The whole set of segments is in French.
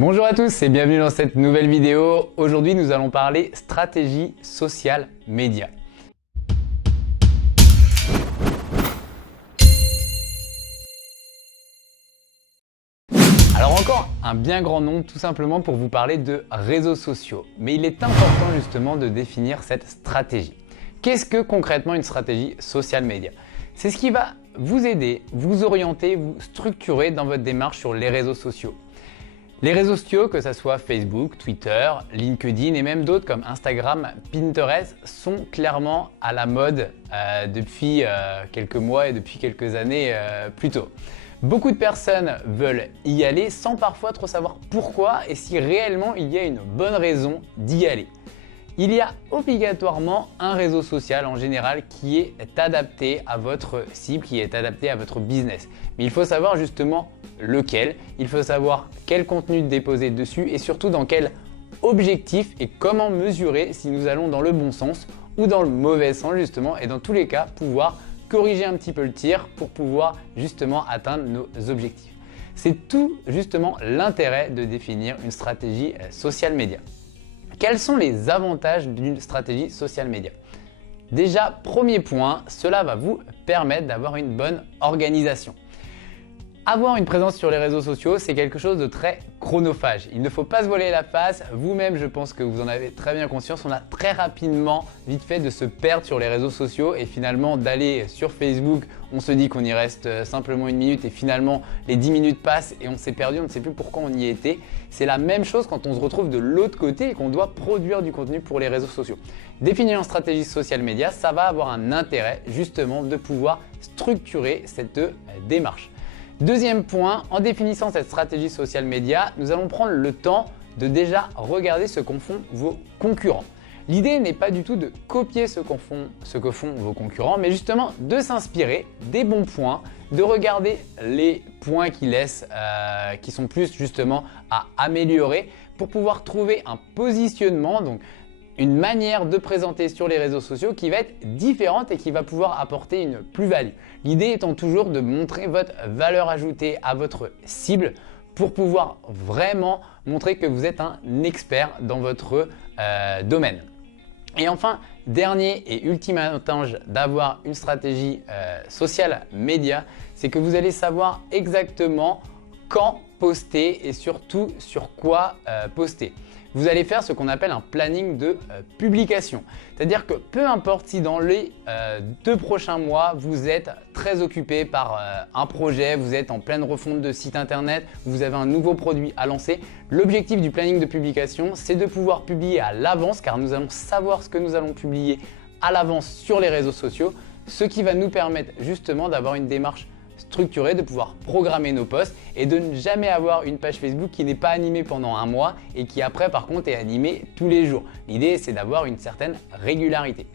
Bonjour à tous et bienvenue dans cette nouvelle vidéo. Aujourd'hui, nous allons parler stratégie social média. Alors encore un bien grand nom tout simplement pour vous parler de réseaux sociaux. Mais il est important justement de définir cette stratégie. Qu'est-ce que concrètement une stratégie social média? C'est ce qui va vous aider, vous orienter, vous structurer dans votre démarche sur les réseaux sociaux. Les réseaux sociaux, que ce soit Facebook, Twitter, LinkedIn et même d'autres comme Instagram, Pinterest, sont clairement à la mode depuis quelques mois et depuis quelques années plutôt. Beaucoup de personnes veulent y aller sans parfois trop savoir pourquoi et si réellement il y a une bonne raison d'y aller. Il y a obligatoirement un réseau social en général qui est adapté à votre cible, qui est adapté à votre business. Mais il faut savoir justement lequel, il faut savoir quel contenu déposer dessus et surtout dans quel objectif et comment mesurer si nous allons dans le bon sens ou dans le mauvais sens justement et dans tous les cas pouvoir corriger un petit peu le tir pour pouvoir justement atteindre nos objectifs. C'est tout justement l'intérêt de définir une stratégie social média. Quels sont les avantages d'une stratégie social média? Déjà, premier point, cela va vous permettre d'avoir une bonne organisation. Avoir une présence sur les réseaux sociaux, c'est quelque chose de très chronophage. Il ne faut pas se voiler la face. Vous-même, je pense que vous en avez très bien conscience. On a très rapidement, vite fait, de se perdre sur les réseaux sociaux et finalement d'aller sur Facebook. On se dit qu'on y reste simplement une minute et finalement les 10 minutes passent et on s'est perdu, on ne sait plus pourquoi on y était. C'est la même chose quand on se retrouve de l'autre côté et qu'on doit produire du contenu pour les réseaux sociaux. Définir une stratégie social média, ça va avoir un intérêt justement de pouvoir structurer cette démarche. Deuxième point, en définissant cette stratégie social média, nous allons prendre le temps de déjà regarder ce qu'en font vos concurrents. L'idée n'est pas du tout de copier ce que font vos concurrents, mais justement de s'inspirer des bons points, de regarder les points qui laissent, qui sont plus justement à améliorer pour pouvoir trouver un positionnement, donc une manière de présenter sur les réseaux sociaux qui va être différente et qui va pouvoir apporter une plus-value. L'idée étant toujours de montrer votre valeur ajoutée à votre cible pour pouvoir vraiment montrer que vous êtes un expert dans votre domaine. Et enfin, dernier et ultime avantage d'avoir une stratégie social média, c'est que vous allez savoir exactement quand poster et surtout sur quoi poster. Vous allez faire ce qu'on appelle un planning de publication. C'est-à-dire que peu importe si dans les 2 prochains mois, vous êtes très occupé par un projet, vous êtes en pleine refonte de site internet, vous avez un nouveau produit à lancer, l'objectif du planning de publication, c'est de pouvoir publier à l'avance car nous allons savoir ce que nous allons publier à l'avance sur les réseaux sociaux, ce qui va nous permettre justement d'avoir une démarche structuré, de pouvoir programmer nos posts et de ne jamais avoir une page Facebook qui n'est pas animée pendant un mois et qui après par contre est animée tous les jours. L'idée c'est d'avoir une certaine régularité.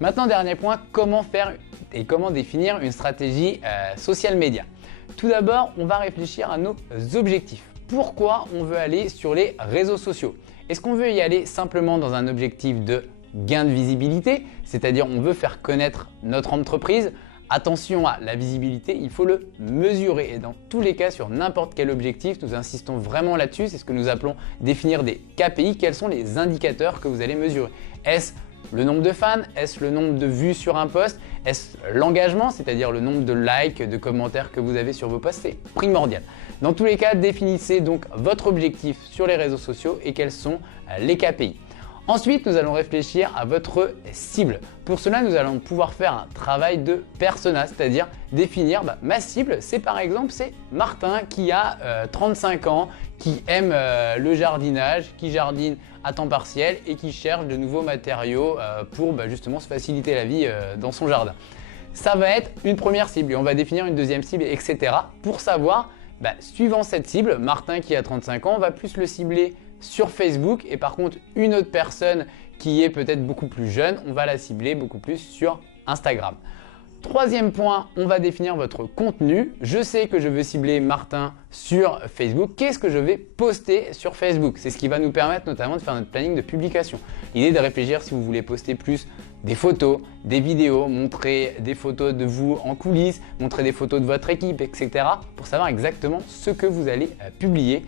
Maintenant, dernier point, comment faire et comment définir une stratégie social média. Tout d'abord, on va réfléchir à nos objectifs. Pourquoi on veut aller sur les réseaux sociaux? Est-ce qu'on veut y aller simplement dans un objectif de gain de visibilité, c'est-à-dire on veut faire connaître notre entreprise? Attention à la visibilité, il faut le mesurer et dans tous les cas sur n'importe quel objectif, nous insistons vraiment là-dessus, c'est ce que nous appelons définir des KPI, quels sont les indicateurs que vous allez mesurer. Est-ce le nombre de fans? Est-ce le nombre de vues sur un post? Est-ce l'engagement, c'est-à-dire le nombre de likes, de commentaires que vous avez sur vos posts? C'est primordial. Dans tous les cas, définissez donc votre objectif sur les réseaux sociaux et quels sont les KPI. Ensuite, nous allons réfléchir à votre cible. Pour cela, nous allons pouvoir faire un travail de persona, c'est-à-dire définir ma cible. C'est par exemple, c'est Martin qui a 35 ans, qui aime le jardinage, qui jardine à temps partiel et qui cherche de nouveaux matériaux pour justement se faciliter la vie dans son jardin. Ça va être une première cible et on va définir une deuxième cible, etc. pour savoir, suivant cette cible, Martin qui a 35 ans, on va plus le cibler sur Facebook et par contre une autre personne qui est peut-être beaucoup plus jeune, on va la cibler beaucoup plus sur Instagram. Troisième point, on va définir votre contenu. Je sais que je veux cibler Martin sur Facebook. Qu'est-ce que je vais poster sur Facebook? C'est ce qui va nous permettre notamment de faire notre planning de publication. L'idée est de réfléchir si vous voulez poster plus des photos, des vidéos, montrer des photos de vous en coulisses, montrer des photos de votre équipe, etc. pour savoir exactement ce que vous allez publier.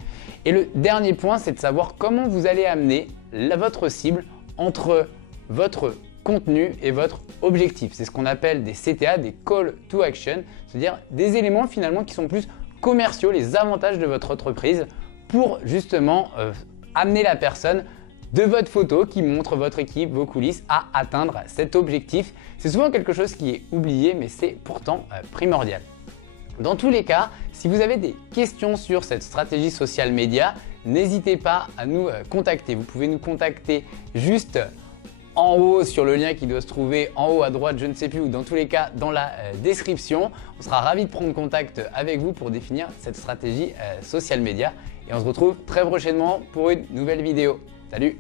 Et le dernier point, c'est de savoir comment vous allez amener votre cible entre votre contenu et votre objectif. C'est ce qu'on appelle des CTA, des Call to Action, c'est-à-dire des éléments finalement qui sont plus commerciaux, les avantages de votre entreprise pour justement amener la personne de votre photo qui montre votre équipe, vos coulisses à atteindre cet objectif. C'est souvent quelque chose qui est oublié mais c'est pourtant primordial. Dans tous les cas, si vous avez des questions sur cette stratégie social média, n'hésitez pas à nous contacter. Vous pouvez nous contacter juste en haut sur le lien qui doit se trouver en haut à droite, je ne sais plus, ou dans tous les cas dans la description. On sera ravis de prendre contact avec vous pour définir cette stratégie social média et on se retrouve très prochainement pour une nouvelle vidéo. Salut!